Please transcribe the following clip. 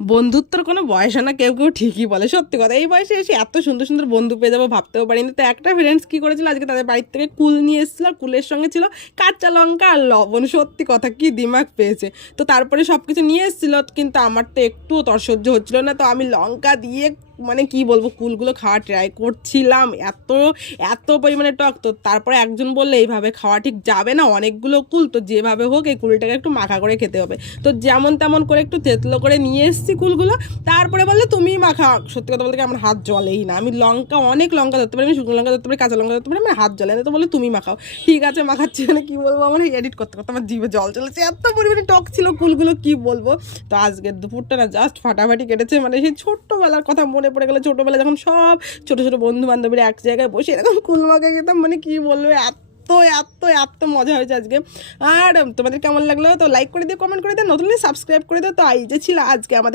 বন্ধুত্বর কোনো বয়স না, কেউ কেউ ঠিকই বলে সত্যি কথা। এই বয়সে এসে এত সুন্দর সুন্দর বন্ধু পেয়ে যাবো ভাবতেও পারিনি। তো একটা ফ্রেন্ডস কী করেছিল, আজকে তাদের বাড়ির থেকে কুল নিয়ে এসেছিল, আর কুলের সঙ্গে ছিল কাঁচা লঙ্কা আর লবণ। সত্যি কথা কি দিমাগ পেয়েছে। তো তারপরে সব কিছু নিয়ে এসেছিলো, কিন্তু আমার তো একটুও তর সহ্য হচ্ছিলো না। তো আমি লঙ্কা দিয়ে মানে কি বলবো, কুলগুলো খাওয়া ট্রাই করছিলাম, এত এত পরিমাণে টক। তো তারপরে একজন বললে এইভাবে খাওয়া ঠিক যাবে না, অনেকগুলো কুল, তো যেভাবে হোক এই কুলটাকে একটু মাখা করে খেতে হবে। তো যেমন তেমন করে একটু তেতলো করে নিয়ে এসেছি কুলগুলো। তারপরে বললে তুমি মাখা। সত্যি কথা বলতে আমার হাত জ্বলেই না, আমি লঙ্কা অনেক লঙ্কা ধরতে পারি, আমি শুকনো লঙ্কা ধরতে পারি, কাঁচা লঙ্কা ধরতে পারি, আমার হাত জ্বলে না। তো বলে তুমি মাখাও। ঠিক আছে মাখাচ্ছি, মানে কি বলবো, আমার এডিট করতে করতে আমার জিভে জল চলেছে, এত পরিমাণে টক ছিল কুলগুলো কি বলবো। তো আজকের দুপুরটা না জাস্ট ফাটাফাটি কেটেছে। মানে সেই ছোট্টবেলার কথা মনে পড়ে গেলো, ছোটবেলায় যখন সব ছোট ছোট বন্ধু বান্ধবীরা এক জায়গায় বসে এরকম কুল মাখা খেতাম, মানে কি বলবো, এত এত এত মজা হয়েছে আজকে। আর তোমাদের কেমন লাগলো তো লাইক করে দিও, কমেন্ট করে দিও, নতুন সাবস্ক্রাইব করে দিও। তো এই যে ছিল আজকে আমাদের